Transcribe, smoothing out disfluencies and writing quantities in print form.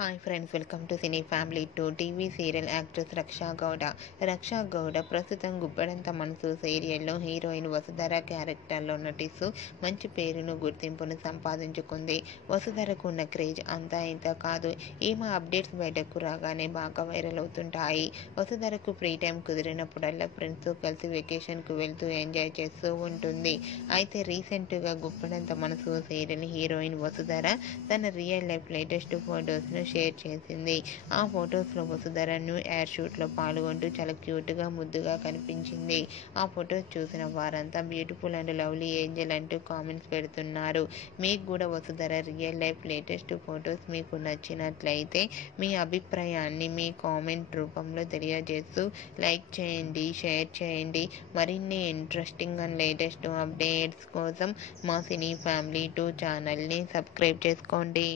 Hi friends, welcome to cine family 2. TV serial actress Raksha Gowda. Raksha Gowda ప్రస్తుతం గుబ్బడంత మనసు సీరియల్లో హీరోయిన్ వసుధర క్యారెక్టర్లో నటిస్తూ మంచి పేరును గుర్తింపును సంపాదించుకుంది. వసుధరకు ఉన్న క్రేజ్ అంతా ఇంత కాదు. ఈమె అప్డేట్స్ బయటకు రాగానే బాగా వైరల్ అవుతుంటాయి. వసుధరకు ఫ్రీ టైం కుదిరినప్పుడల్లా ఫ్రెండ్స్తో కలిసి వెకేషన్కు వెళ్తూ ఎంజాయ్ చేస్తూ ఉంటుంది. అయితే రీసెంట్గా గుబ్బడంత మనసు సీరియల్ హీరోయిన్ వసుధర తన రియల్ లైఫ్ లేటెస్ట్ ఫొటోస్ను షేర్ చేసింది. ఆ ఫొటోస్లో వసుధర న్యూ ఎయిర్ షూట్లో పాల్గొంటూ చాలా క్యూట్గా ముద్దుగా కనిపించింది. ఆ ఫొటోస్ చూసిన వారంతా బ్యూటిఫుల్ అండ్ లవ్లీ ఏంజల్ అంటూ కామెంట్స్ పెడుతున్నారు. మీకు కూడా Vasudhara real life latest photos మీకు నచ్చినట్లయితే మీ అభిప్రాయాన్ని మీ కామెంట్ రూపంలో తెలియజేస్తూ లైక్ చేయండి, షేర్ చేయండి. మరిన్ని ఇంట్రెస్టింగ్ అండ్ లేటెస్ట్ అప్డేట్స్ కోసం మా సినీ ఫ్యామిలీ 2 ఛానల్ని సబ్స్క్రైబ్ చేసుకోండి.